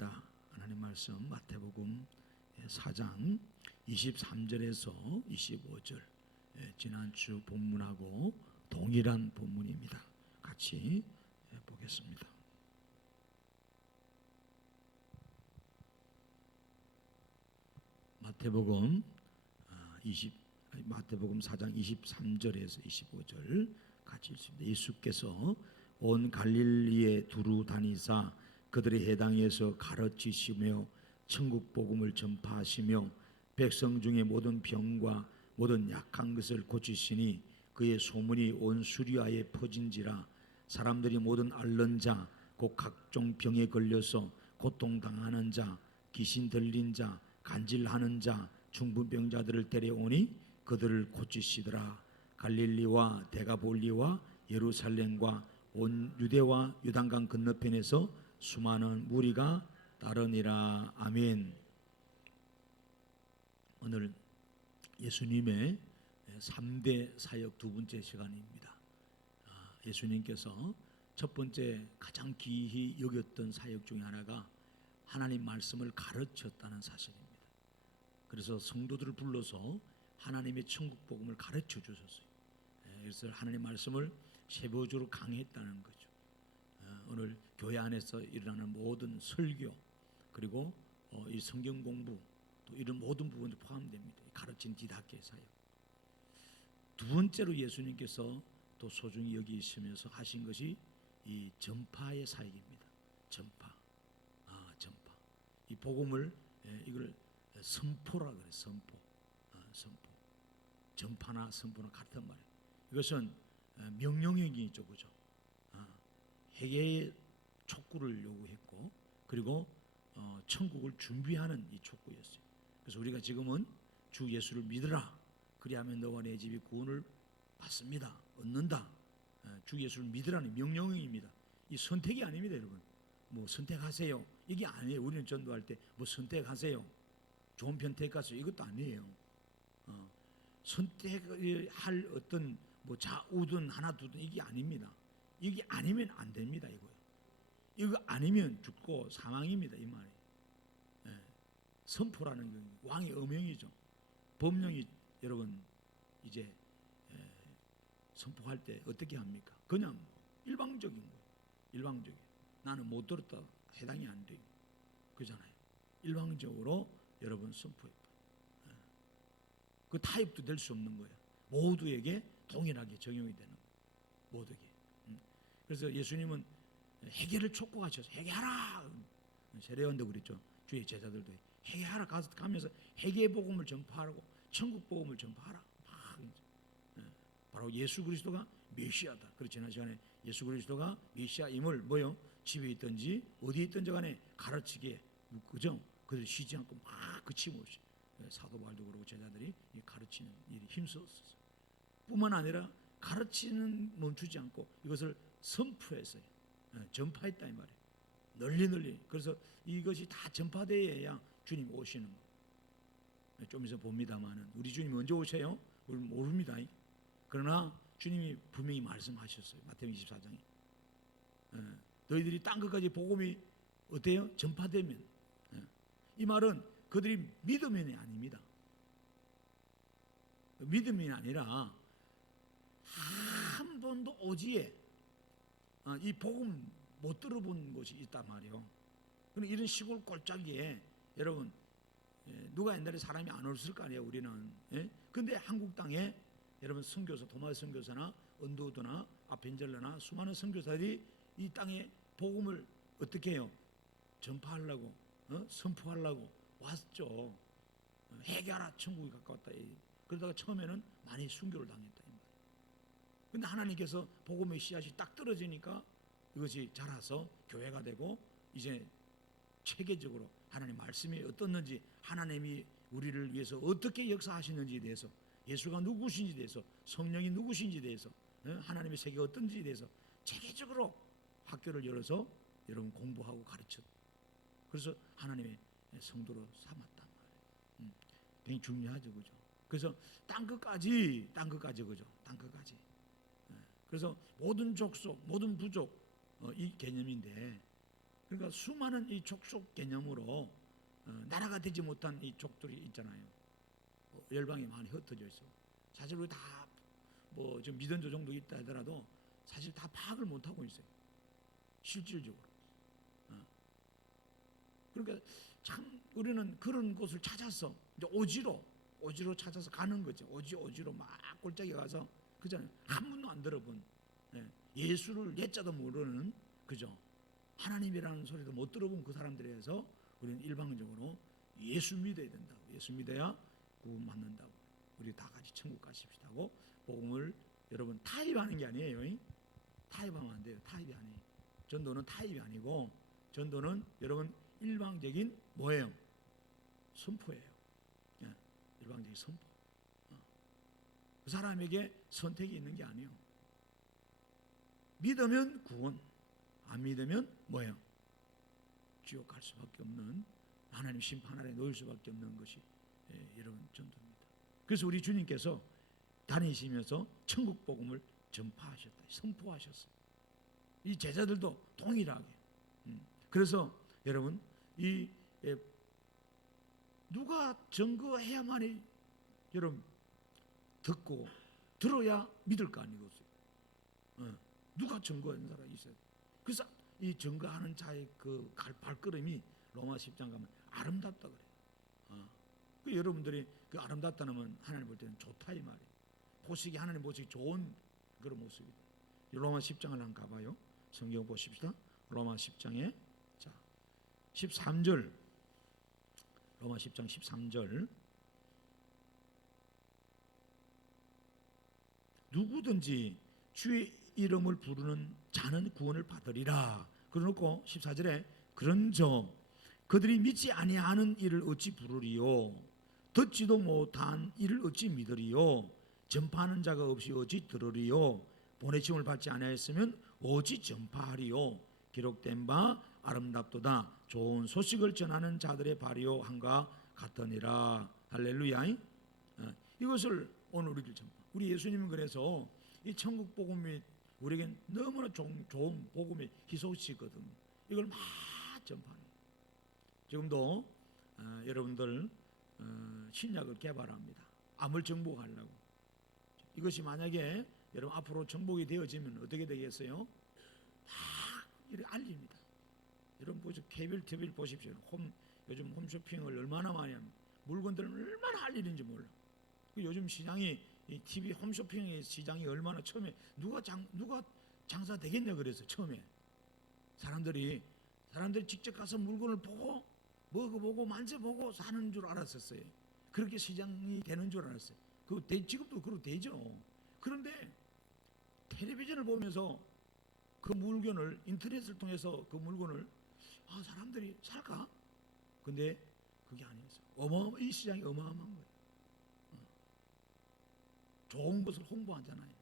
있습니다. 하나님 말씀 마태복음 4장 23절에서 25절, 지난주 본문하고 동일한 본문입니다. 같이 보겠습니다. 마태복음 4장 23절에서 25절 같이 읽습니다. 예수께서 온 갈릴리에 두루 다니사 그들의 해당에서 가르치시며 천국 복음을 전파하시며 백성 중에 모든 병과 모든 약한 것을 고치시니 그의 소문이 온 수리아에 퍼진지라. 사람들이 모든 앓는 자 곧 각종 병에 걸려서 고통당하는 자, 귀신 들린 자, 간질하는 자, 중풍병자들을 데려오니 그들을 고치시더라. 갈릴리와 데가볼리와 예루살렘과 온 유대와 요단강 건너편에서 수많은 무리가 따르니라. 아멘. 오늘 예수님의 3대 사역 두 번째 시간입니다. 예수님께서 첫 번째 가장 귀히 여겼던 사역 중에 하나가 하나님 말씀을 가르쳤다는 사실입니다. 그래서 성도들을 불러서 하나님의 천국 복음을 가르쳐 주셨어요. 그래서 하나님 말씀을 세부적으로 강했다는 거죠. 오늘 교회 안에서 일어나는 모든 설교, 그리고 이 성경 공부, 또 이런 모든 부분이 포함됩니다. 가르친 디다케 사역. 두 번째로 예수님께서 또 소중히 여기시면서 하신 것이 이 전파의 사역입니다. 전파. 이 복음을 이걸 선포라 그래. 선포. 전파나 선포나 같은 말이에요. 이것은 명령이죠, 그죠? 회개의 촉구를 요구했고, 그리고 천국을 준비하는 이 촉구였어요. 그래서 우리가 지금은 주 예수를 믿으라. 그리하면 너와 내 집이 구원을 받습니다. 얻는다. 주 예수를 믿으라는 명령입니다. 이 선택이 아닙니다, 여러분. 뭐 선택하세요, 이게 아니에요. 우리는 전도할 때 뭐 선택하세요, 좋은 편 택하세요, 이것도 아니에요. 선택할 어떤 뭐 좌우든 하나 두든 이게 아닙니다. 이게 아니면 안 됩니다, 이거요. 이거 아니면 죽고 사망입니다, 이 말이. 선포라는 건 왕의 어명이죠. 법령이 여러분 이제 선포할 때 어떻게 합니까? 그냥 일방적인 거예요. 일방적인. 나는 못 들었다 해당이 안 돼요. 그잖아요. 일방적으로 여러분 선포해요. 그 타협도 될 수 없는 거예요. 모두에게 동일하게 적용이 되는 거예요. 모두에게. 그래서 예수님은 회개를 촉구하셔서 회개하라. 세례요한도 그랬죠. 주의 제자들도 회개하라 가면서 회개 복음을 전파하고 천국 복음을 전파하라. 바로 예수 그리스도가 메시아다. 그래서 지난 시간에 예수 그리스도가 메시아임을 뭐요? 집에 있든지 어디에 있든지 간에 가르치게, 그죠? 그들 쉬지 않고 막 그침없이 사도 바울도 그러고 제자들이 가르치는 일이 힘썼어요. 뿐만 아니라 가르치는 멈추지 않고 이것을 선포했어요. 전파했다 이 말이에요. 널리. 그래서 이것이 다 전파되어야 주님 오시는 거. 좀 있어 봅니다만은 우리 주님 언제 오셔요? 우리 모릅니다. 그러나 주님이 분명히 말씀하셨어요. 마태복음 24장에 너희들이 땅 끝까지 복음이 어때요? 전파되면. 이 말은 그들이 믿으면이 아닙니다. 믿음이 아니라 한 번도 오지에 이 복음 못 들어본 곳이 있단 말이에요. 이런 시골 골짜기에 여러분 누가 옛날에 사람이 안 없을 거 아니에요, 우리는. 근데 한국 땅에 여러분 선교사, 도마스 선교사나 언도드나 아펜젤러나 수많은 선교사들이 이 땅에 복음을 어떻게 해요? 전파하려고, 선포하려고 왔죠. 회개하라, 천국이 가까웠다. 그러다가 처음에는 많이 순교를 당했다. 그런데 하나님께서 복음의 씨앗이 딱 떨어지니까 이것이 자라서 교회가 되고 이제 체계적으로 하나님 말씀이 어떻는지, 하나님이 우리를 위해서 어떻게 역사하시는지에 대해서, 예수가 누구신지에 대해서, 성령이 누구신지에 대해서, 하나님의 세계가 어떤지에 대해서 체계적으로 학교를 열어서 여러분 공부하고 가르쳤. 그래서 하나님의 성도로 삼았단 말이에요. 굉장히 중요하죠, 그죠? 그래서 땅 끝까지 그죠? 땅 끝까지. 그래서 모든 족속, 모든 부족 이 개념인데, 그러니까 수많은 이 족속 개념으로 나라가 되지 못한 이 족들이 있잖아요. 열방이 많이 흩어져 있어. 사실 우리 다뭐 좀 미던조 정도 있다 하더라도 사실 다 파악을 못 하고 있어요. 실질적으로. 그러니까 참 우리는 그런 곳을 찾아서 이제 오지로 찾아서 가는 거죠. 오지로 막 골짜기 가서 그잖아요. 한 번도 안 들어본 예수를 예자도 모르는 그죠. 하나님이라는 소리도 못 들어본 그 사람들에서 우리는 일방적으로 예수 믿어야 된다고. 예수 믿어야 구원 받는다고. 우리 다 같이 천국 가십시다고 복음을 여러분 타입하는 게 아니에요. 타입하면 안 돼요. 타입이 아니에요. 전도는 타입이 아니고 전도는 여러분 일방적인 뭐예요? 선포예요. 일방적인 선포. 그 사람에게 선택이 있는 게 아니에요. 믿으면 구원, 안 믿으면 뭐예요? 지옥 갈 수밖에 없는, 하나님 심판 아래 놓일 수밖에 없는 것이 여러분 전도입니다. 그래서 우리 주님께서 다니시면서 천국 복음을 전파하셨다, 선포하셨어요. 이 제자들도 동일하게. 그래서 여러분 이 누가 증거해야만이 여러분 듣고 들어야 믿을 거 아니겠어요. 누가 증거하는 사람이 있어요. 그래서 이 증거하는 자의 그 발걸음이 로마 10장 가면 아름답다 그래요. 그 여러분들이 그 아름답다는 하나님 볼 때는 좋다 이 말이에요. 보시기 하나님 보시기 좋은 그런 모습이다. 로마 10장을 한번 가봐요. 성경 보십시다. 로마 10장에 자 13절, 로마 10장 13절. 누구든지 주의 이름을 부르는 자는 구원을 받으리라. 그러놓고 14절에 그런저 그들이 믿지 아니하는 이를 어찌 부르리요? 듣지도 못한 이를 어찌 믿으리요? 전파하는 자가 없이 어찌 들으리요? 보내심을 받지 아니하였으면 어찌 전파하리요? 기록된 바 아름답도다 좋은 소식을 전하는 자들의 발이요 한과 같으니라. 할렐루야. 이것을 오늘 우리 예수님은 그래서 이 천국 복음이 우리에겐 너무나 좋은 복음의 희소식이거든. 이걸 막 전파하는. 지금도 여러분들 신약을 개발합니다. 암을 정복하려고. 이것이 만약에 여러분 앞으로 정복이 되어지면 어떻게 되겠어요? 막 이렇게 알립니다. 여러분 보십시오. 케이블 TV 보십시오. 요즘 홈쇼핑을 얼마나 많이 합니까? 물건들을 얼마나 알리는지 몰라. 요즘 시장이 이 TV 홈쇼핑의 시장이 얼마나 처음에 누가 장사 되겠냐 그래서 처음에 사람들이 직접 가서 물건을 보고 먹어보고 만져보고 사는 줄 알았었어요. 그렇게 시장이 되는 줄 알았어요. 지금도 그렇게 되죠. 그런데 텔레비전을 보면서 그 물건을 인터넷을 통해서 그 물건을 사람들이 살까? 근데 그게 아니었어요. 이 시장이 어마어마한 거예요. 좋은 것을 홍보하잖아요.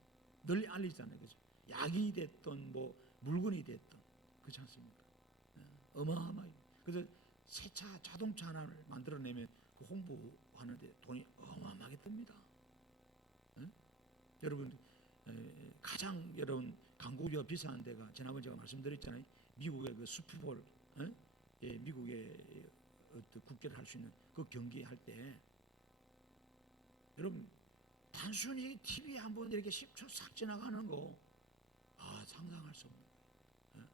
널리 알리잖아요. 그죠? 약이 됐던 뭐 물건이 됐던 그렇지 않습니까? 어마어마하게. 그래서 새 자동차 하나를 만들어내면 그 홍보하는데 돈이 어마어마하게 듭니다. 여러분 가장 여러분 광고비가 비싼 데가 지난번에 제가 말씀드렸잖아요. 미국의 그 슈퍼볼, 미국의 어떤 국제를 할 수 있는 그 경기 할 때 여러분 단순히 TV 한번 이렇게 10초 싹 지나가는 거 상상할 수 없는 거예요.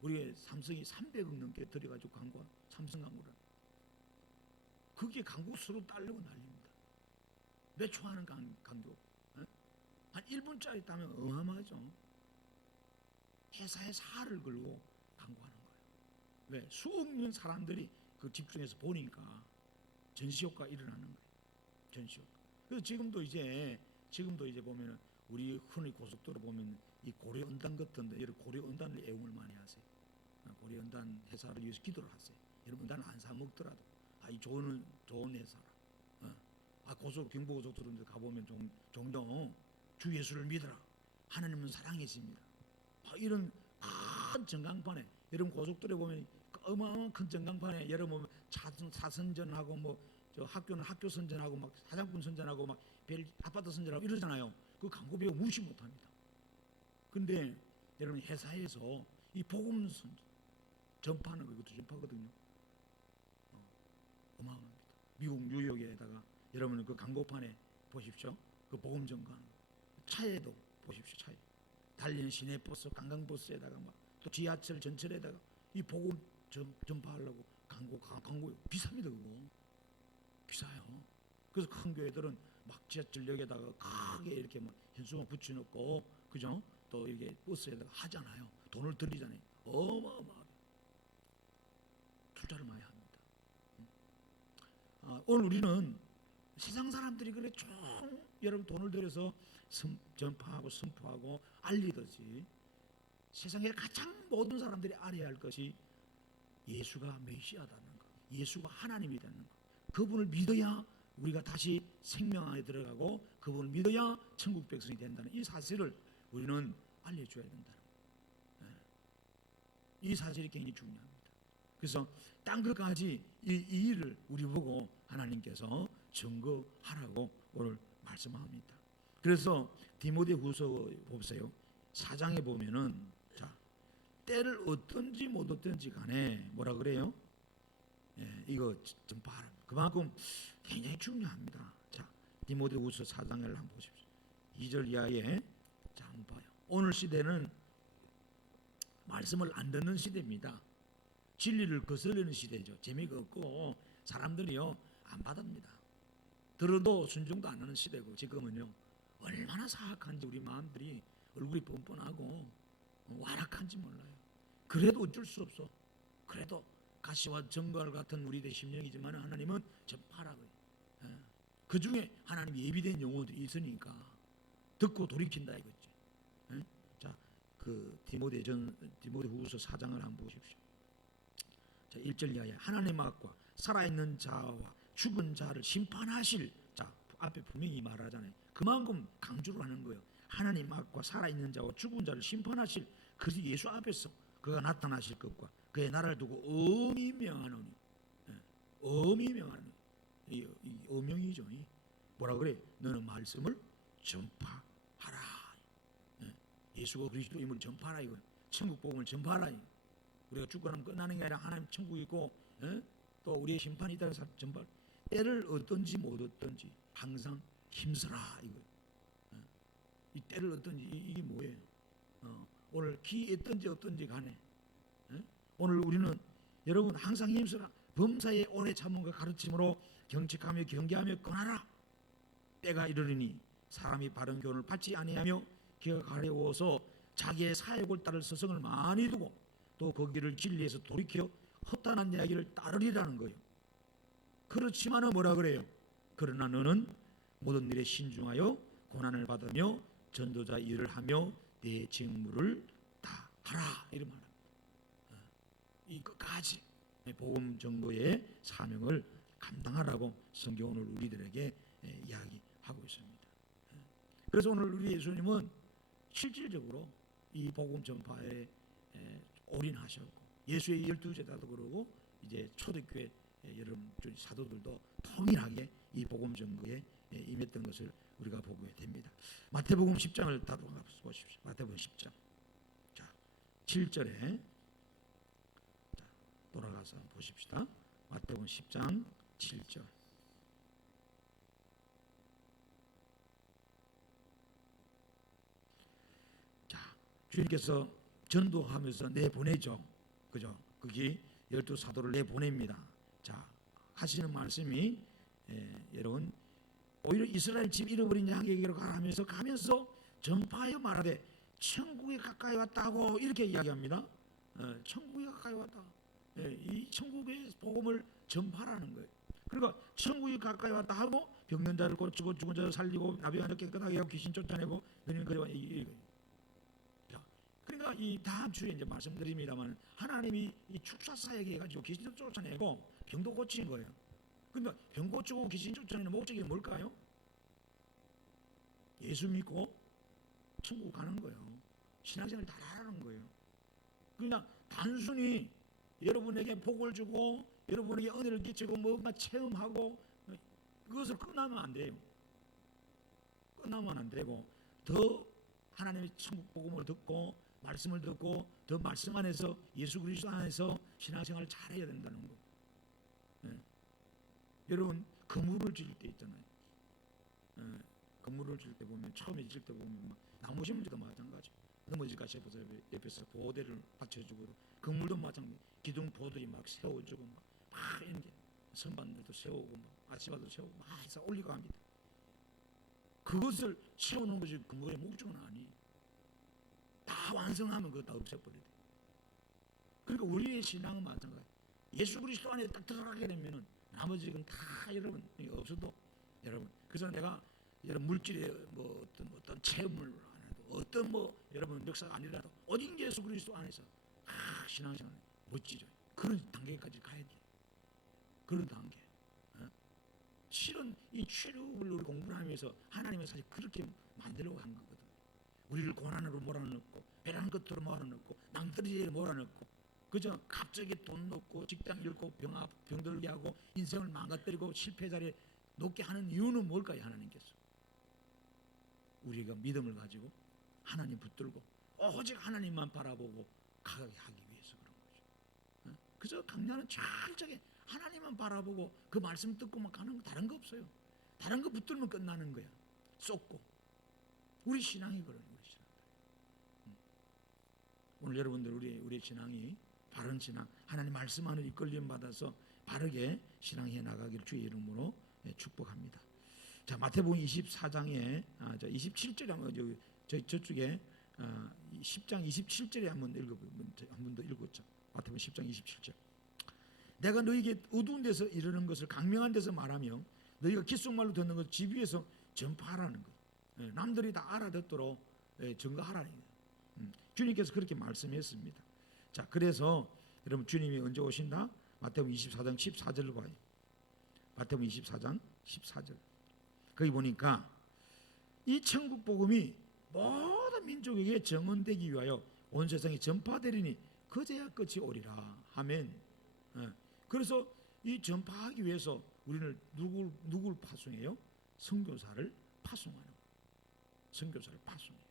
우리 삼성이 300억 넘게 들여가지고 삼성 광고를 그게 광고 수로 딸리고 난립니다. 몇 초 하는 광고 한 1분짜리 따면 어마어마하죠. 회사에 살을 걸고 광고하는 거예요. 왜? 수억 명 사람들이 그 집중해서 보니까 전시효과가 일어나는 거예요. 전시효과. 그래서 지금도 이제 보면은 우리 흔히 고속도로 보면 이 고려은단 같은데 여러분 고려은단을 애용을 많이 하세요. 고려은단 회사를 위해서 기도를 하세요. 여러분 은단 안 사 먹더라도 이 좋은 회사라. 경부고속도로인데 가보면 종종 주 예수를 믿어라. 하나님은 사랑이십니다. 이런 큰 전광판에 여러분 고속도로에 보면 어마어마한 큰 전광판에 여러분 사선전하고 뭐 저 학교는 학교 선전하고 막 사장품 선전하고 막 아파트 선전하고 이러잖아요. 그 광고 비용 무시 못합니다. 근데 여러분 회사에서 이 복음 선전 전파하는 거, 이것도 전파거든요. 어마어마합니다. 미국 뉴욕에다가 여러분 그 광고판에 보십시오. 그 복음 전가하는 거. 차에도 보십시오. 차에 달리는 시내버스, 관광버스에다가 막 또 지하철 전철에다가 이 복음 전파하려고 광고 비쌉니다. 그거 비싸요. 그래서 큰 교회들은 막 지하철역에다가 크게 이렇게 막 현수막 붙여놓고, 그죠? 또 이렇게 버스에다가 하잖아요. 돈을 들이잖아요. 어마어마하게 투자를 많이 합니다. 오늘 우리는 세상 사람들이 그래 총 여러분 돈을 들여서 전파하고 선포하고 알리듯이 세상에 가장 모든 사람들이 알아야 할 것이 예수가 메시아다는 것, 예수가 하나님이라는 것, 그분을 믿어야 우리가 다시 생명 안에 들어가고 그분을 믿어야 천국 백성이 된다는 이 사실을 우리는 알려줘야 된다는 거예요. 이 사실이 굉장히 중요합니다. 그래서 딴 것까지 이 일을 우리 보고 하나님께서 증거하라고 오늘 말씀합니다. 그래서 디모데후서 보세요. 4장에 보면은 자, 때를 어떤지 못 어떤지 간에 뭐라 그래요? 이거 전파하라. 그만큼 굉장히 중요합니다. 자, 디모데후서 4장을 한번 보십시오. 2절 이하에 자, 한번 봐요. 오늘 시대는 말씀을 안 듣는 시대입니다. 진리를 거스르는 시대죠. 재미가 없고 사람들이요 안 받습니다. 들어도 순종도 안 하는 시대고, 지금은요 얼마나 사악한지 우리 마음들이 얼굴이 뻔뻔하고 완악한지 몰라요. 그래도 어쩔 수 없어. 그래도 가시와 정갈 같은 우리의 심령이지만 하나님은 전파라고요. 그 중에 하나님 예비된 영혼들이 있으니까 듣고 돌이킨다 이거지. 자, 그 디모데후서 4장을 한번 보십시오. 자, 1절 이하에 하나님 앞과 살아있는 자와 죽은 자를 심판하실, 자, 앞에 분명히 말하잖아요. 그만큼 강조를 하는 거예요. 하나님 앞과 살아있는 자와 죽은 자를 심판하실 그 예수 앞에서 그가 나타나실 것과 그의 나라를 두고 엄히 명하노니, 엄히 명하노니, 이 어명이죠. 뭐라 그래? 너는 말씀을 전파하라. 예수가 그리스도임을 전파하라 이거. 천국 복음을 전파하라. 우리가 죽고 나면 끝나는 게 아니라 하나님 천국이 있고 또 우리의 심판이 있다는 사실 전파. 때를 어떤지 못 어떤지 항상 힘쓰라 이거. 이 때를 어떤지 이게 뭐예요? 오늘 기했던지 어떤지 간에 오늘 우리는 여러분 항상 힘쓰라. 범사에 오래 참음과 가르침으로 경책하며 경계하며 권하라. 때가 이르리니 사람이 바른 교훈을 받지 아니하며 기가 가려워서 자기의 사욕을 따를 서성을 많이 두고 또 거기를 진리에서 돌이켜 허탄한 이야기를 따르리라는 거예요. 그렇지만은 뭐라 그래요? 그러나 너는 모든 일에 신중하여 고난을 받으며 전도자 일을 하며 내 직무를 다 하라 이런 말입니다. 이 끝까지 복음 전도의 사명을 감당하라고 성경은 오늘 우리들에게 이야기하고 있습니다. 그래서 오늘 우리 예수님은 실질적으로 이 복음 전파에 올인하셨고 예수의 12제자도 그러고 이제 초대교회 여러분 사도들도 통일하게 이 복음 전도에 임했던 것을 우리가 보게 됩니다. 마태복음 10장을 다 보십시오. 마태복음 10장. 자, 7절에 자, 돌아가서 보십시다. 마태복음 10장 7절. 자, 주님께서 전도하면서 내보내죠. 그죠? 그게 12사도를 내보냅니다. 자, 하시는 말씀이 여러분 오히려 이스라엘 집 잃어버린 양에게로 가라면서 전파하여 말하되 천국이 가까이 왔다고 이렇게 이야기합니다. 천국이 가까이 왔다. 이 천국의 복음을 전파라는 거예요. 그러니까 천국이 가까이 왔다 하고 병든 자를 고치고 죽은 자를 살리고 나병한 자 깨끗하게 하고 귀신 쫓아내고 너희는 그래와 이거예요. 그러니까 이 다음 주에 이제 말씀드립니다만 하나님이 이 축사사역에 해가지고 귀신도 쫓아내고 병도 고치는 거예요. 그러니까 병 고치고 귀신 쫓아내는 목적이 뭘까요? 예수 믿고 천국 가는 거예요. 신앙생활 다 하라는 거예요. 그냥 단순히 여러분에게 복을 주고 여러분에게 은혜를 끼치고 뭔가 체험하고 그것을 끝나면 안 돼요. 끝나면 안 되고 더 하나님의 천국 복음을 듣고 말씀을 듣고 더 말씀 안에서 예수 그리스도 안에서 신앙생활을 잘해야 된다는 거. 예. 여러분 건물을 지을 때 있잖아요. 예. 건물을 지을 때 보면 처음에 지을 때 보면 막 나무 심을 때도 마찬가지. 넘어질까 싶어서 옆에서 보호대를 받쳐주고 건물도 마찬가지. 기둥 보들이 막 세워주고 막 이런 게 선반들도 세우고 막 아치바도 세우고 막 해서 올리고 합니다. 그것을 세우는 것이 건물의 목적은 아니에요. 다 완성하면 그거 다 없애버려야 돼. 그러니까 우리의 신앙은 마찬가지. 예수 그리스도 안에 딱 들어가게 되면은 나머지 건 다 여러분 없어도 여러분. 그래서 내가 여러분 물질의 뭐 어떤 체험을 안 해도 어떤 뭐 여러분 역사가 아니라도 오직 예수 그리스도 안에서 신앙생활 멋지죠. 그런 단계까지 가야 돼. 그런 단계. 실은 이 출애굽을 우리 공부하면서 하나님은 사실 그렇게 만들려고 한 거거든. 우리를 고난으로 몰아넣고 배란 끝으로 몰아넣고 낭떠러지에 몰아넣고 그저 갑자기 돈 넣고 직장 잃고 병들게 하고 인생을 망가뜨리고 실패 자리에 놓게 하는 이유는 뭘까요? 하나님께서 우리가 믿음을 가지고 하나님 붙들고 오직 하나님만 바라보고 가게 하기 위해서 그런 거죠. 그저 강단은 철저하게 하나님만 바라보고 그 말씀 듣고만 가는 거 다른 거 없어요. 다른 거 붙들면 끝나는 거야. 쏟고 우리 신앙이 그래요. 우리 신앙. 오늘 여러분들 우리의 신앙이 바른 신앙, 하나님 말씀 안에 이끌림 받아서 바르게 신앙해 나가기를 주의 이름으로 축복합니다. 자, 마태복음 24장에 27절에 한번 저쪽에 10장 27절에 한번 읽어보면 한 번 더 읽었죠. 마태복음 10장 27절. 내가 너에게 어두운 데서 이르는 것을 강명한 데서 말하며 너희가 귓속말로 듣는 것을 집 위에서 전파하라는 것. 남들이 다 알아듣도록 증거하라는 거예요. 주님께서 그렇게 말씀했습니다. 자, 그래서 여러분 주님이 언제 오신다? 마태복음 24장 14절을 봐요. 마태복음 24장 14절. 거기 보니까 이 천국 복음이 모든 민족에게 증언되기 위하여 온 세상에 전파되리니 그제야 끝이 오리라. 아멘. 그래서 이 전파하기 위해서 우리는 누굴 파송해요? 선교사를 파송하는 거예요. 선교사를 파송해요.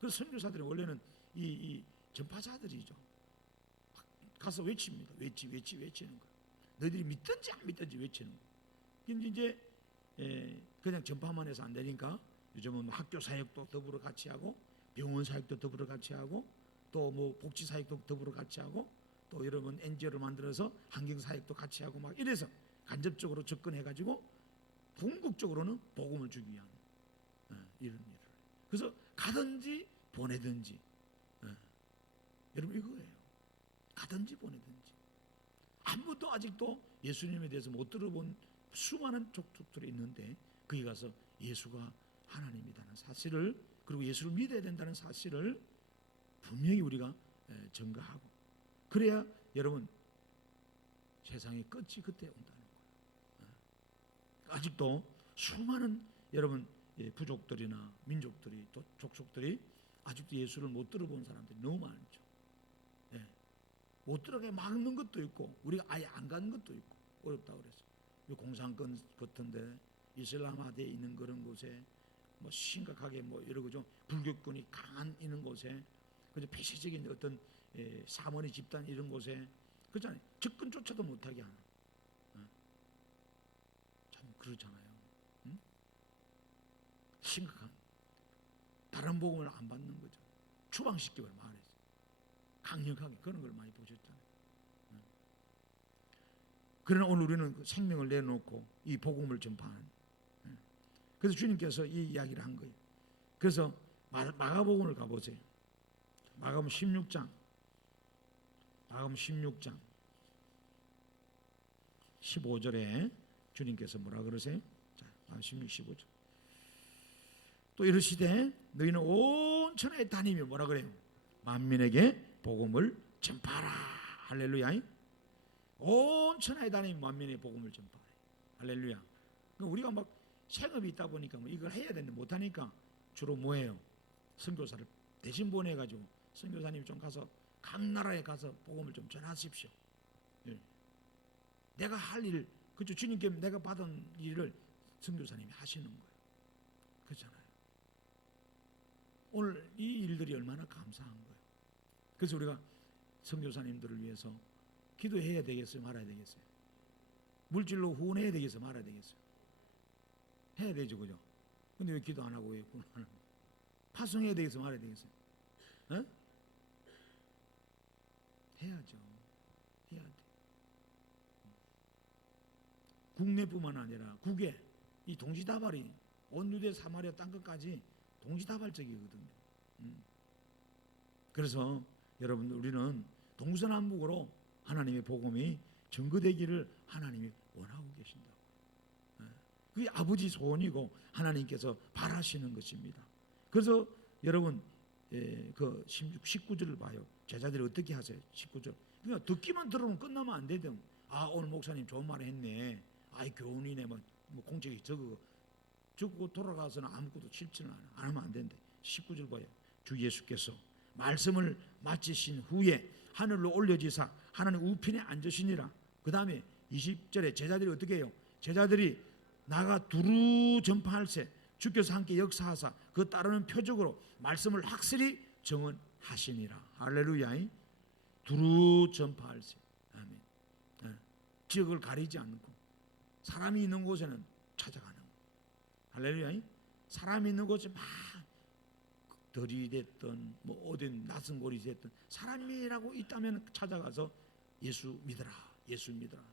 그래서 선교사들이 원래는 이 전파자들이죠. 가서 외칩니다. 외치는 거예요. 너희들이 믿든지 안 믿든지 외치는 거예요. 근데 이제 그냥 전파만 해서 안 되니까 요즘은 학교 사역도 더불어 같이 하고 병원 사역도 더불어 같이 하고 또 뭐 복지 사역도 더불어 같이 하고 또 여러분 NGO를 만들어서 환경 사역도 같이 하고 막 이래서 간접적으로 접근해가지고 궁극적으로는 복음을 주기 위한 이런 일을. 그래서 가든지 보내든지 여러분 이거예요. 가든지 보내든지. 한 번도 아직도 예수님에 대해서 못 들어본 수많은 족속들이 있는데 거기 가서 예수가 하나님이라는 사실을 그리고 예수를 믿어야 된다는 사실을 분명히 우리가 증거하고 그래야 여러분 세상의 끝이 그때 온다는 거예요. 아직도 수많은 여러분 부족들이나 민족들이 또 족속들이 아직도 예수를 못 들어본 사람들이 너무 많죠. 못 들어가게 막는 것도 있고 우리가 아예 안 가는 것도 있고 어렵다고 그래서 공산권 같은데 이슬람화되어 있는 그런 곳에 뭐 심각하게 뭐 이러고 좀 불교권이 강한 이런 곳에 그저 폐쇄적인 어떤 사모니 집단 이런 곳에 그잖아요. 접근조차도 못하게 하는 참 그렇잖아요. 응? 심각한 다른 복음을 안 받는 거죠. 추방시키고 말해서 강력하게 그런 걸 많이 보셨잖아요. 그러나 오늘 우리는 그 생명을 내놓고 이 복음을 전파하는. 그래서 주님께서 이 이야기를 한 거예요. 그래서 마가복음을 가보세요. 마가복음 16장 15절에 주님께서 뭐라 그러세요? 자, 16, 15절. 또 이르시되 너희는 온 천하에 다니며 뭐라 그래요? 만민에게 복음을 전파하라. 할렐루야. 온 천하에 다니며 만민의 복음을 전파하라. 할렐루야. 그러니까 우리가 막 생업이 있다 보니까 뭐 이걸 해야 되는데 못하니까 주로 뭐예요? 선교사를 대신 보내가지고 선교사님이 좀 가서 각 나라에 가서 복음을 좀 전하십시오. 내가 할 일, 그죠? 주님께 내가 받은 일을 선교사님이 하시는 거예요. 그렇잖아요. 오늘 이 일들이 얼마나 감사한 거예요. 그래서 우리가 선교사님들을 위해서 기도해야 되겠어요? 말아야 되겠어요? 물질로 후원해야 되겠어요? 말아야 되겠어요? 해야 되죠, 그죠? 근데 왜 기도 안 하고 왜 후원 안 하고? 파송해야 되겠어요? 말아야 되겠어요? 어? 해야죠. 해야 돼. 국내뿐만 아니라 국외 이 동시다발이 온 유대 사마리아 땅끝까지 동시다발적이거든요. 그래서 여러분 우리는 동서남북으로 하나님의 복음이 전거되기를 하나님이 원하고 계신다. 그게 아버지 소원이고 하나님께서 바라시는 것입니다. 그래서 여러분 그 19절을 봐요. 제자들이 어떻게 하세요? 19절. 그러니까 듣기만 들으면 끝나면 안 되든 오늘 목사님 좋은 말 했네. 교훈이네. 뭐 공책이 적고 돌아가서는 아무것도 실천을 안 하면 안 된대. 19절 봐요. 주 예수께서 말씀을 마치신 후에 하늘로 올려지사 하나님 우편에 앉으시니라. 그 다음에 20절에 제자들이 어떻게 해요? 제자들이 나가 두루 전파할세 주께서 함께 역사하사 그 따르는 표적으로 말씀을 확실히 정언하시니라. 할렐루야. 두루 전파할세. 아멘. 지역을 가리지 않고 사람이 있는 곳에는 찾아가는 거. 할렐루야. 사람이 있는 곳에 막 덜이 됐든 뭐 어딘 낯선 곳이 됐든 사람이라고 있다면 찾아가서 예수 믿어라. 예수 믿어라.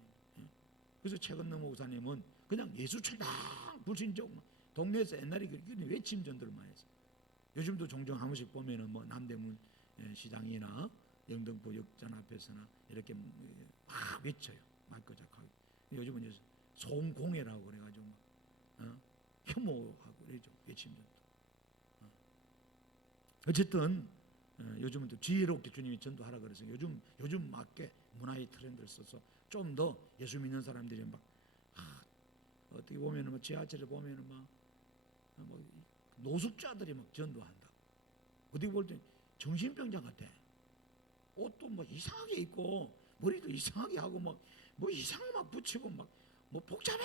그래서 최근능 목사님은 그냥 예수 천당 불신적 동네에서 옛날에 외침 전도를 많이 했어요. 요즘도 종종 한 번씩 보면은 뭐 남대문 시장이나 영등포 역전 앞에서나 이렇게 막 외쳐요. 말거작하고. 요즘은 이제 소음공해라고 그래가지고 혐오하고 그러죠. 외침 전도. 어쨌든 요즘은 또 지혜롭게 주님이 전도하라 그래서 요즘 맞게 문화의 트렌드를 써서 좀 더 예수 믿는 사람들이 막 어떻게 보면은 뭐 지하철에 보면은 막 노숙자들이 막 전도한다. 어떻게 볼 때 정신병자 같아. 옷도 뭐 이상하게 입고 머리도 이상하게 하고 막 뭐 이상한 막 붙이고 막 뭐 복잡해.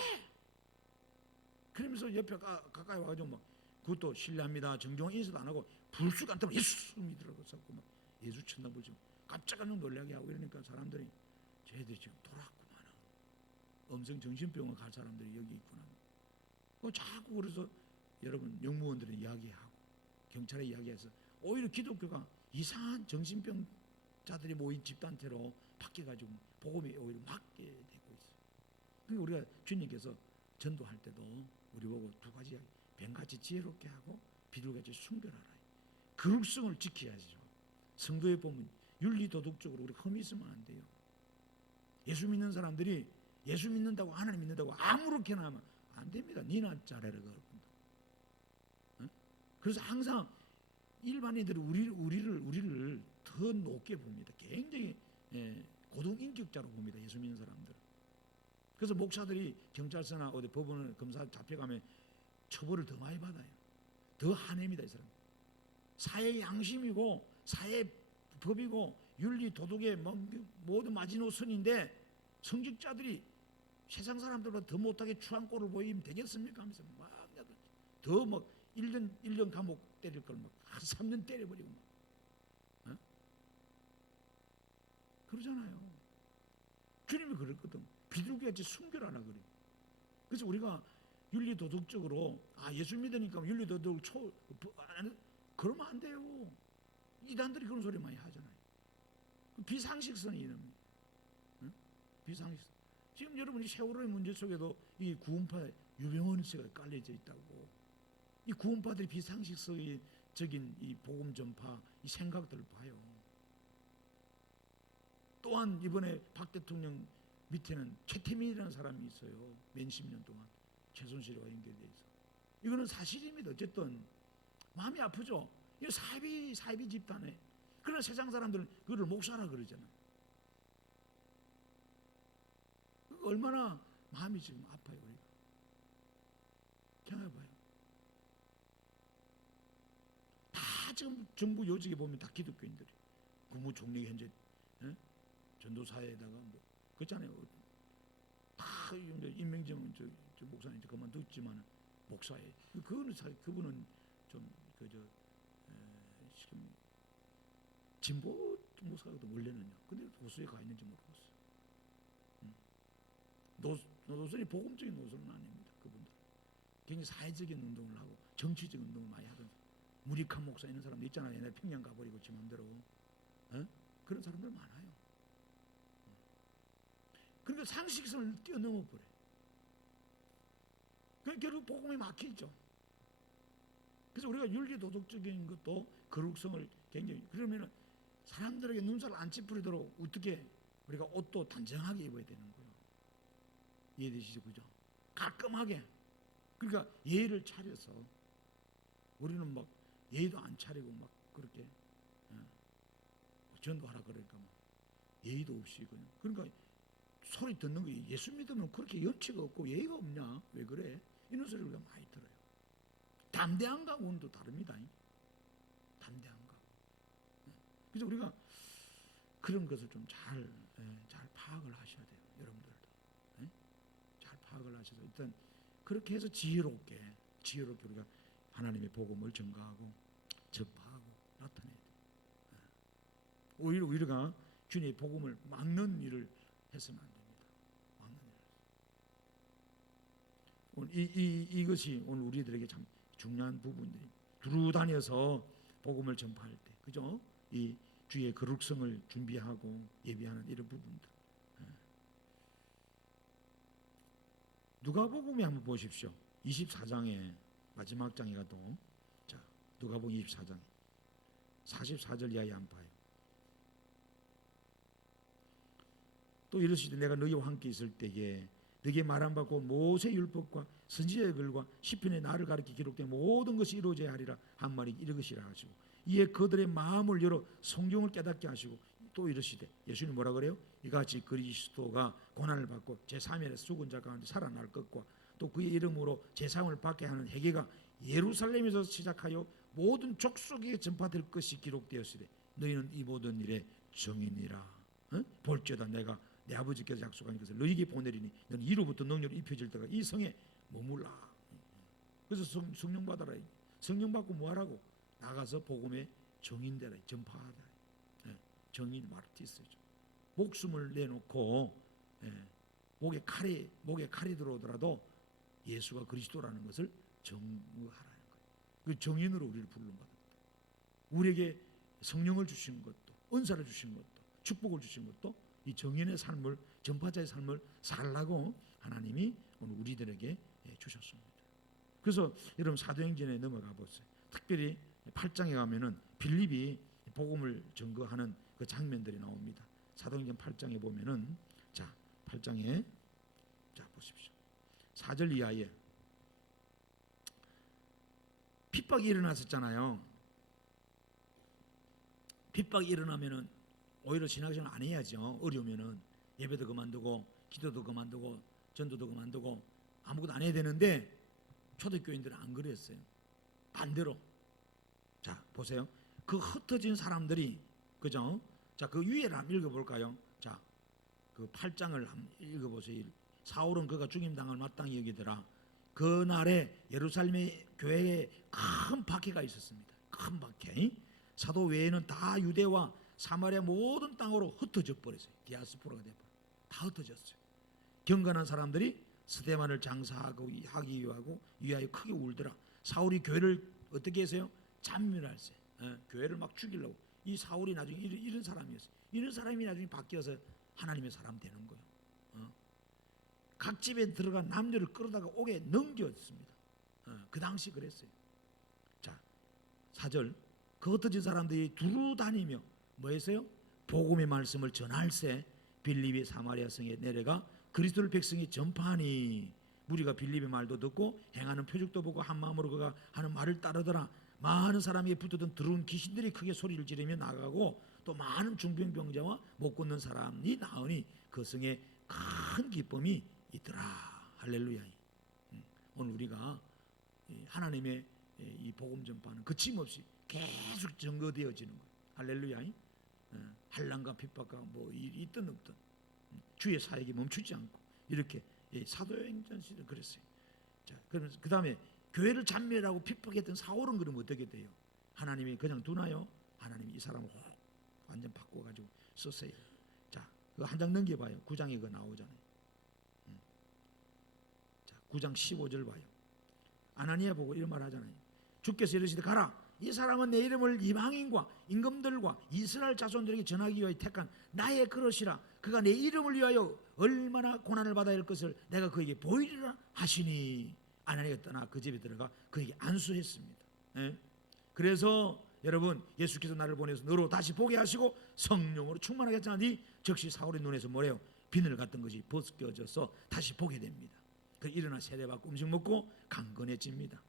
그러면서 옆에 가까이 와가지고 막 그것도 실례합니다. 정중한 인사도 안 하고 불쑥 안 타면 예수 믿으라고 썼고 막 예수 천당 불지 깜짝 놀라게 하고 이러니까 사람들이 쟤들이 지금 돌았구만. 엄청 정신병원 갈 사람들이 여기 있구나. 자꾸 그래서 여러분 영무원들이 이야기하고 경찰에 이야기해서 오히려 기독교가 이상한 정신병자들이 모인 집단체로 바뀌어가지고 복음이 오히려 막게 되고 있어요. 그러니까 우리가 주님께서 전도할 때도 우리 보고 두 가지 이야기, 뱀같이 지혜롭게 하고 비둘같이 순결하라. 거룩성을 지켜야죠. 성도에 보면 윤리도덕적으로 우리 흠이 있으면 안 돼요. 예수 믿는 사람들이 예수 믿는다고 하나님 믿는다고 아무렇게나 하면 안 됩니다. 니나 잘해라 그럽니다. 그래서 항상 일반인들이 우리를 더 높게 봅니다. 굉장히 고등인격자로 봅니다. 예수 믿는 사람들. 그래서 목사들이 경찰서나 어디 법원 검사 잡혀가면 처벌을 더 많이 받아요. 더 한해입니다. 이 사람. 사회 양심이고 사회 법이고 윤리 도덕의 모든 마지노선인데 성직자들이 세상 사람들보다 더 못하게 추한 꼴을 보이면 되겠습니까? 하면서 더 1년 감옥 때릴 걸 한 3년 때려버리고 그러잖아요. 주님이 그랬거든. 비둘기같이 순결하라 그래. 그래서 우리가 윤리도덕적으로 예수 믿으니까 윤리도덕을 그러면 안 돼요. 이단들이 그런 소리 많이 하잖아요. 비상식선이 이놈이. 비상식선. 지금 여러분이 세월호의 문제 속에도 이 구원파 유병원세가 깔려져 있다고. 이 구원파들이 비상식적인 이 복음 전파 이 생각들을 봐요. 또한 이번에 박 대통령 밑에는 최태민이라는 사람이 있어요. 몇십 년 동안 최순실과 연결돼 있어. 이거는 사실입니다. 어쨌든 마음이 아프죠. 이거 사이비 집단에. 그러나 세상 사람들은 그거를 목사라 그러잖아요. 얼마나 마음이 지금 아파요 우리가. 생각해봐요. 다 지금 정부 요직에 보면 다 기독교인들이. 국무총리 현재 전도사에다가 뭐 그렇잖아요. 다 임명정은 저 목사님 그만뒀지만 목사에 그분은 좀 지금 진보 목사가 원래는요. 근데 노선에 가 있는지 모르겠어요. 노선이 복음적인 노선은 아닙니다. 그분들 굉장히 사회적인 운동을 하고 정치적인 운동을 많이 하던 무리칸 목사 있는 사람도 있잖아요. 옛날에 평양 가버리고 지 맘대로 그런 사람들 많아요. 그러니까 상식선을 뛰어넘어 버려. 그러니까 결국 복음이 막히죠. 그래서 우리가 윤리 도덕적인 것도 거룩성을 굉장히 그러면은 사람들에게 눈살 안 찌푸리도록 어떻게 우리가 옷도 단정하게 입어야 되는 거예요. 이해되시죠? 그죠? 깔끔하게. 그러니까 예의를 차려서 우리는 막 예의도 안 차리고 막 그렇게 전도하라 그러니까 막 예의도 없이 그냥 그러니까 소리 듣는 거 예수 믿으면 그렇게 염치가 없고 예의가 없냐? 왜 그래? 이런 소리를 우리가 많이 들어요. 담대한 각오도 다릅니다. 담대한 각오. 그래서 우리가 그런 것을 좀 잘 파악을 하셔야 돼요. 여러분들도. 잘 파악을 하셔서 일단 그렇게 해서 지혜롭게 우리가 하나님의 복음을 전가하고 전파하고 나타내야 돼요. 오히려 우리가 주님의 복음을 막는 일을 해서는 안 됩니다. 막는 일을. 이것이 오늘 우리들에게 참 중요한 부분들이 두루 다녀서 복음을 전파할 때, 그죠? 이 주의 거룩성을 준비하고 예비하는 이런 부분들. 누가복음에 한번 보십시오. 24장에 마지막 장에 가도 자 누가복음 24장 44절 이하에 한번 봐요. 또 이르시되 내가 너희와 함께 있을 때에 너희에게 말한 바고 모세 율법과 선지자의 글과 시편에 나를 가리켜 기록된 모든 것이 이루어져야 하리라 한 말이 이것이라 하시고 이에 그들의 마음을 열어 성경을 깨닫게 하시고 또 이르시되 예수님 뭐라 그래요? 이같이 그리스도가 고난을 받고 제3일에 죽은 자 가운데 살아날 것과 또 그의 이름으로 제사함을 받게 하는 회개가 예루살렘에서 시작하여 모든 족속에 전파될 것이 기록되었으되 너희는 이 모든 일의 증인이라. 볼지어다 내가 내 아버지께서 약속한 것을 너희에게 보내리니 너는 이로부터 능력을 입혀질 때가 이 성에 머물라. 그래서 성령 받아라. 성령 받고 뭐하라고? 나가서 복음의 증인되라. 전파하라. 증인 마르티스죠. 목숨을 내놓고 목에 칼이 들어오더라도 예수가 그리스도라는 것을 증거하라는 거예요. 그 증인으로 우리를 부름받았다. 우리에게 성령을 주신 것도 은사를 주신 것도 축복을 주신 것도 이 증인의 삶을 전파자의 삶을 살라고 하나님이 오늘 우리들에게 주셨습니다. 그래서 여러분 사도행전에 넘어가 보세요. 특별히 8장에 가면은 빌립이 복음을 증거하는 그 장면들이 나옵니다. 사도행전 8장에 보면은 자 8장에 자 보십시오. 4절 이하에 핍박이 일어났었잖아요. 핍박이 일어나면은 오히려 신학생활 안 해야죠. 어려우면은 예배도 그만두고 기도도 그만두고 전도도 그만두고 아무것도 안 해야 되는데 초대교인들은 안 그랬어요. 반대로. 자 보세요. 그 흩어진 사람들이 그죠? 자 그 위에를 한번 읽어볼까요? 자 그 8장을 한번 읽어보세요. 사울은 그가 죽임당할 마땅히 여기더라. 그날에 예루살렘의 교회에 큰 박해가 있었습니다. 큰 박해. 사도 외에는 다 유대와 사마리아 모든 땅으로 흩어져 버렸어요. 디아스포라가 되어버려요. 다 흩어졌어요. 경건한 사람들이 스데반을 장사하기 위하여 크게 울더라. 사울이 교회를 어떻게 했어요? 잔멸했어요. 교회를 막 죽이려고. 이 사울이 나중에 이런 사람이었어요. 이런 사람이 나중에 바뀌어서 하나님의 사람 되는 거예요. 각 집에 들어간 남녀를 끌어다가 옥에 넘겼습니다. 그 당시 그랬어요. 자 4절 그 흩어진 사람들이 두루 다니며 뭐 했어요? 복음의 말씀을 전할세 빌립이 사마리아 성에 내려가 그리스도를 백성이 전파하니 무리가 빌립의 말도 듣고 행하는 표적도 보고 한 마음으로 그가 하는 말을 따르더라. 많은 사람에게 붙었던 더러운 귀신들이 크게 소리를 지르며 나가고 또 많은 중병병자와 못 걷는 사람이 나으니 그 성에 큰 기쁨이 있더라. 할렐루야. 오늘 우리가 하나님의 이 복음 전파는 거침없이 계속 증거되어지는 거예요. 할렐루야. 환난과 핍박과 뭐 있든 없든 주의 사역이 멈추지 않고 이렇게 사도행전 시대 그랬어요. 자, 그러면 그 다음에 교회를 잔멸하고 핍박했던 사울은 그럼 어떻게 돼요? 하나님이 그냥 두나요? 하나님이 이 사람을 완전 바꿔가지고 썼어요. 자, 그거 한 장 넘겨봐요. 9장에 그거 나오잖아요. 자, 9장 15절 봐요. 아나니아 보고 이런 말 하잖아요. 주께서 이르시되 가라. 이 사람은 내 이름을 이방인과 임금들과 이스라엘 자손들에게 전하기 위하여 택한 나의 그릇이라. 그가 내 이름을 위하여 얼마나 고난을 받아야 할 것을 내가 그에게 보이리라 하시니 아나니아가 떠나 그 집에 들어가 그에게 안수했습니다. 예? 그래서 여러분 예수께서 나를 보내서 너로 다시 보게 하시고 성령으로 충만하게 했자니 즉시 사울의 눈에서 뭐래요? 비늘 같은 것이 벗겨져서 다시 보게 됩니다. 그 일어나 세례받고 음식 먹고 강건해집니다.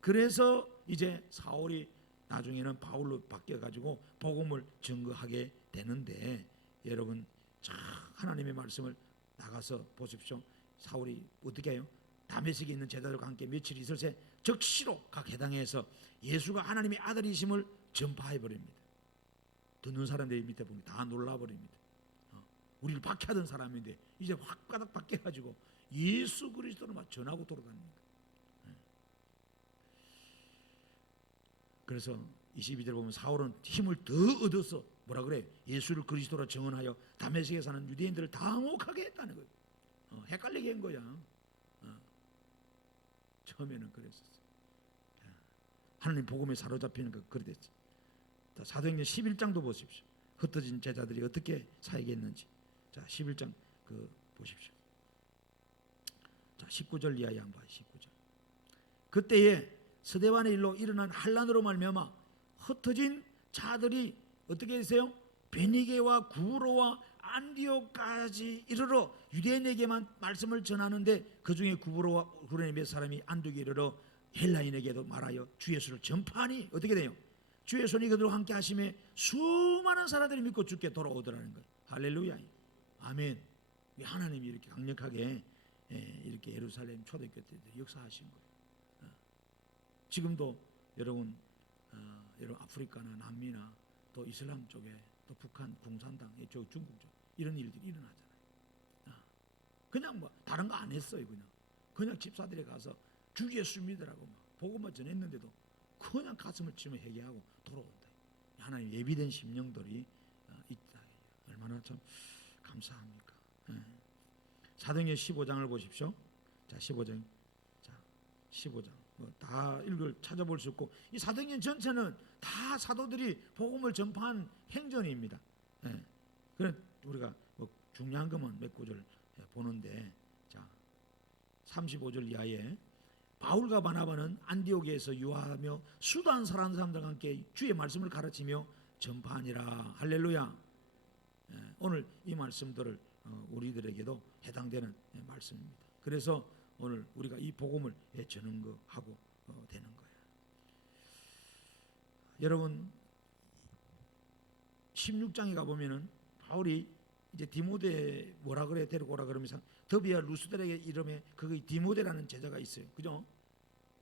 그래서 이제 사울이 나중에는 바울로 바뀌어가지고 복음을 증거하게 되는데 여러분 참 하나님의 말씀을 나가서 보십시오. 사울이 어떻게 해요? 다메섹에 있는 제자들과 함께 며칠 있을 새 즉시로 각 해당에서 예수가 하나님의 아들이심을 전파해 버립니다. 듣는 사람들이 밑에 보니 다 놀라버립니다. 우리를 박해하던 사람인데 이제 확 가닥 바뀌어가지고 예수 그리스도를 막 전하고 돌아다닙니다. 그래서 22절 보면 사울은 힘을 더 얻어서 뭐라 그래요? 예수를 그리스도로 증언하여 다메섹에 사는 유대인들을 당혹하게 했다는 거예요. 헷갈리게 한 거야. 처음에는 그랬었어요. 하나님 복음에 사로잡히는 거 그랬지. 사도행전 11장도 보십시오. 흩어진 제자들이 어떻게 사역했는지. 자, 11장 그 보십시오. 자, 19절 이하에 한번 봐요. 19절. 그때에 스데반의 일로 일어난 환란으로 말미암아 흩어진 자들이 어떻게 되세요? 베니게와 구브로와 안디옥까지 이르러 유대인에게만 말씀을 전하는데 그 중에 구브로와 구레네 몇 사람이 안디옥에 이르러 헬라인에게도 말하여 주 예수를 전파하니 어떻게 돼요? 주 예수님이 그들과 함께 하심에 수많은 사람들이 믿고 주께 돌아오더라는 거예요. 할렐루야. 아멘. 하나님이 이렇게 강력하게 이렇게 예루살렘 초대교회 때 역사하신 거예요. 지금도 여러분 아프리카나 남미나 또 이슬람 쪽에 또 북한 공산당 이쪽 중국 쪽 이런 일들이 일어나잖아요. 그냥 뭐 다른 거 안 했어요. 그냥 집사들이 가서 주 예수 믿으라고 막 복음만 전했는데도 그냥 가슴을 치며 회개하고 돌아온다. 하나님 예비된 심령들이 있다. 얼마나 참 감사합니까? 사도행전 15장을 보십시오. 자, 15장. 자, 15장. 다 읽을 찾아볼 수 있고 이 사도행전 전체는 다 사도들이 복음을 전파한 행전입니다. 그래 우리가 뭐 중요한 것만 몇 구절 보는데 자 35절 이하에 바울과 바나바는 안디옥에서 유하하며 수도한 사람들과 함께 주의 말씀을 가르치며 전파하니라. 할렐루야. 오늘 이 말씀들을 우리들에게도 해당되는 말씀입니다. 그래서 오늘 우리가 이 복음을 전한 거 하고 되는 거예요. 여러분 16장에 가 보면은 바울이 이제 디모데 뭐라 그래 데리고 오라 그러면서 더비와 루스들에게 이름에 그게 디모데라는 제자가 있어요. 그죠?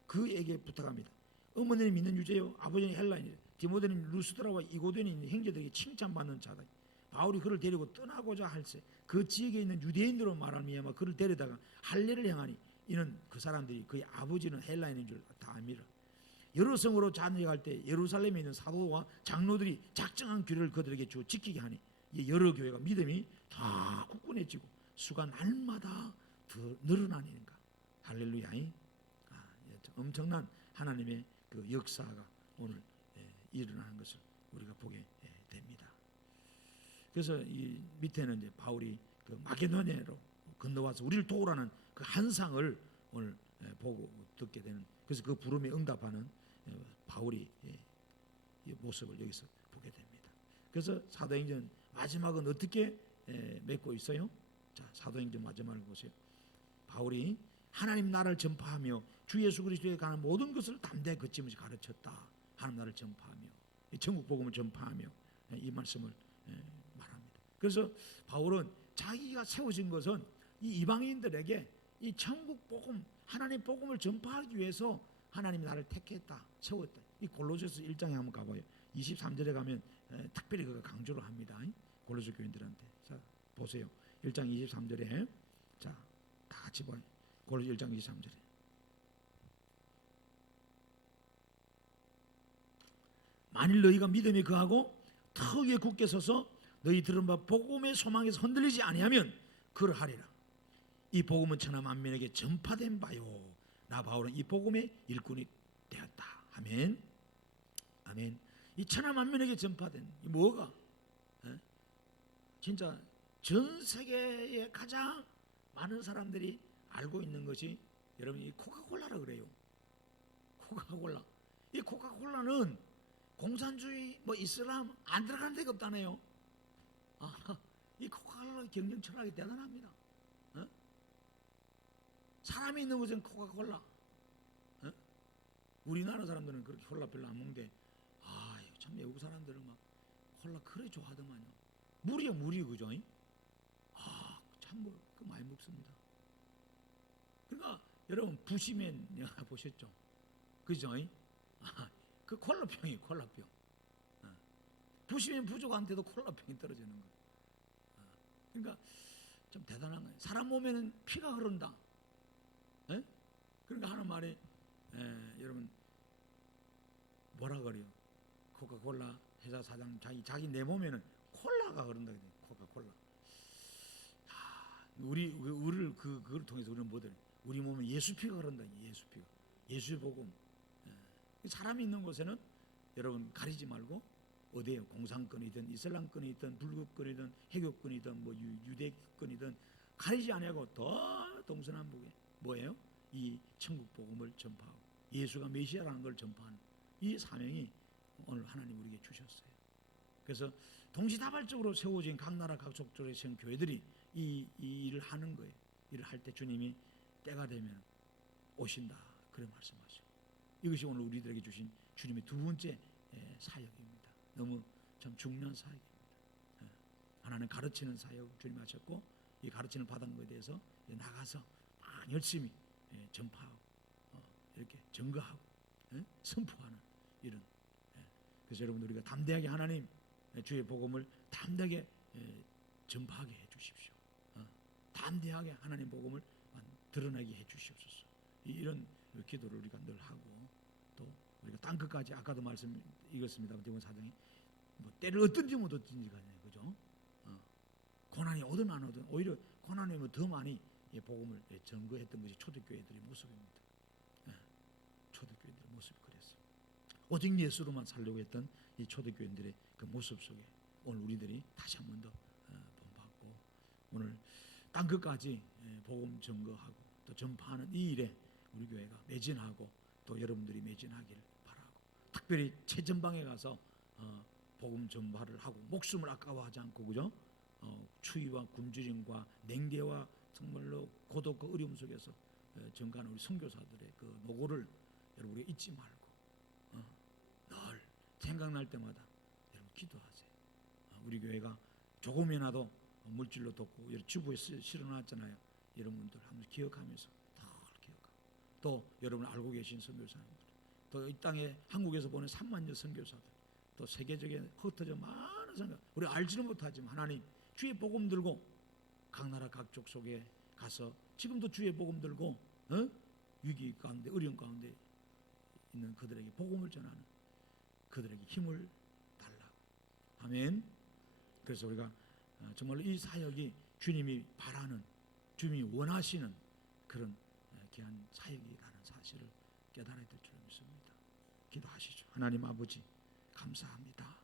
그에게 부탁합니다. 어머니는 믿는 유대요, 아버지는 헬라인이에요. 디모데는 루스드라와 이고도에 있는 형제들에게 칭찬받는 자다. 바울이 그를 데리고 떠나고자 할세 그 지역에 있는 유대인으로 말하면 그를 데려다가 할례를 행하니 이는 그 사람들이 그의 아버지는 헬라인인 줄 다 압니다. 여러 성으로 잔여갈 때 예루살렘에 있는 사도와 장로들이 작정한 규례를 그들에게 주어 지키게 하니 여러 교회가 믿음이 다 굳건해지고 수가 날마다 더 늘어나니까. 할렐루야. 엄청난 하나님의 그 역사가 오늘 일어나는 것을 우리가 보게 됩니다. 그래서 이 밑에는 이제 바울이 그 마게도냐로 건너와서 우리를 도우라는 그 한상을 오늘 보고 듣게 되는, 그래서 그 부름에 응답하는 바울이 이 모습을 여기서 보게 됩니다. 그래서 사도행전 마지막은 어떻게 맺고 있어요? 자, 사도행전 마지막을 보세요. 바울이 하나님 나라를 전파하며 주 예수 그리스도에 관한 모든 것을 담대히 거침없이 가르쳤다. 하나님 나라를 전파하며 천국 복음을 전파하며 이 말씀을 말합니다. 그래서 바울은 자기가 세워진 것은 이 이방인들에게 이 천국 복음, 하나님 복음을 전파하기 위해서 하나님 나를 택했다, 세웠다. 이 골로새서 1장에 한번 가봐요. 23절에 가면 특별히 그가 강조를 합니다. 골로새 교인들한테. 자, 보세요. 1장 23절에 자, 다 같이 봐요. 골로새 1장 23절에 만일 너희가 믿음에 거하고 터 위에 굳게 서서 너희 들은 바 복음의 소망에서 흔들리지 아니하면 그러하리라. 이 복음은 천하 만민에게 전파된 바요. 나 바울은 이 복음의 일꾼이 되었다. 아멘. 아멘. 이 천하 만민에게 전파된 이 뭐가? 진짜 전 세계에 가장 많은 사람들이 알고 있는 것이 여러분 이 코카콜라라 그래요. 코카콜라. 이 코카콜라는 공산주의 뭐 이슬람 안 들어가는 데가 없다네요. 이 코카콜라 경영 철학이 대단합니다. 사람이 있는 곳은 코카콜라. 우리나라 사람들은 그렇게 콜라 별로 안 먹는데 참 외국 사람들은 막 콜라 그래 좋아하더만요. 물이요 물이 그죠? 참 뭐 그 많이 먹습니다. 그러니까 여러분 부시맨 영화 보셨죠? 그죠? 그 콜라병이 콜라병. 부시맨 부족한테도 콜라병이 떨어지는 거. 그러니까 좀 대단한 거예요. 사람 몸에는 피가 흐른다. 그러니까 하는 말이 여러분 뭐라 그래요? 코카콜라 회사 사장 자기 내 몸에는 콜라가 흐른다 그래요. 코카콜라. 우리를 그걸 통해서 우리는 뭐들 우리 몸에 예수 피가 흐른다. 예수 피가. 예수의 복음. 사람이 있는 곳에는 여러분 가리지 말고 어디에 공산권이든 이슬람권이든 불교권이든 해교권이든 뭐 유대권이든 가리지 아니하고 더 동서남북에 뭐예요? 이 천국 복음을 전파하고 예수가 메시아라는 걸 전파하는 이 사명이 오늘 하나님 우리에게 주셨어요. 그래서 동시다발적으로 세워진 각 나라 각 족속에 세운 교회들이 이 일을 하는 거예요. 일을 할 때 주님이 때가 되면 오신다 그런 말씀하시고 이것이 오늘 우리들에게 주신 주님의 두 번째 사역입니다. 너무 참 중요한 사역입니다. 하나는 가르치는 사역 주님 하셨고 이 가르치는 받은 것에 대해서 나가서 열심히 전파하고 이렇게 증거하고 선포하는 이런. 그래서 여러분 우리가 담대하게 하나님 주의 복음을 담대하게 전파하게 해주십시오. 담대하게 하나님 복음을 드러나게 해주시옵소서. 이런 기도를 우리가 늘 하고 또 우리가 땅 끝까지 아까도 말씀 읽었습니다. 디모데 사장이 뭐 때를 어떤지 못 어떤지 가잖아요, 그죠? 고난이 오든 안 오든 오히려 고난이 오면 더 많이 복음을 증거했던 것이 초대교회들의 모습입니다. 초대교회들의 모습이 그랬어요. 오직 예수로만 살려고 했던 이 초대교회들의 그 모습 속에 오늘 우리들이 다시 한 번 더 본받고 오늘 땅 끝까지 복음 증거하고 또 전파하는 이 일에 우리 교회가 매진하고 또 여러분들이 매진하기를 바라고 특별히 최전방에 가서 복음 전파를 하고 목숨을 아까워하지 않고 그죠? 추위와 굶주림과 냉대와 정말로 고독과 어려움 속에서 전가하는 우리 선교사들의 그 노고를 여러분 우리가 잊지 말고 늘 생각날 때마다 여러분 기도하세요. 우리 교회가 조금이라도 물질로 돕고 주부에 실어놨잖아요. 여러분들 한번 기억하면서 늘 기억하고 또 여러분 알고 계신 선교사님들 또 이 땅에 한국에서 보낸 3만여 선교사들 또 세계적인 흩어져 많은 선교 우리 알지는 못하지만 하나님 주의 복음 들고 각 나라 각 족속에 가서 지금도 주의 복음 들고 위기 가운데 어려운 가운데 있는 그들에게 복음을 전하는 그들에게 힘을 달라고. 아멘. 그래서 우리가 정말로 이 사역이 주님이 바라는 주님이 원하시는 그런 귀한 사역이라는 사실을 깨달아야 될 줄 믿습니다. 기도하시죠. 하나님 아버지 감사합니다.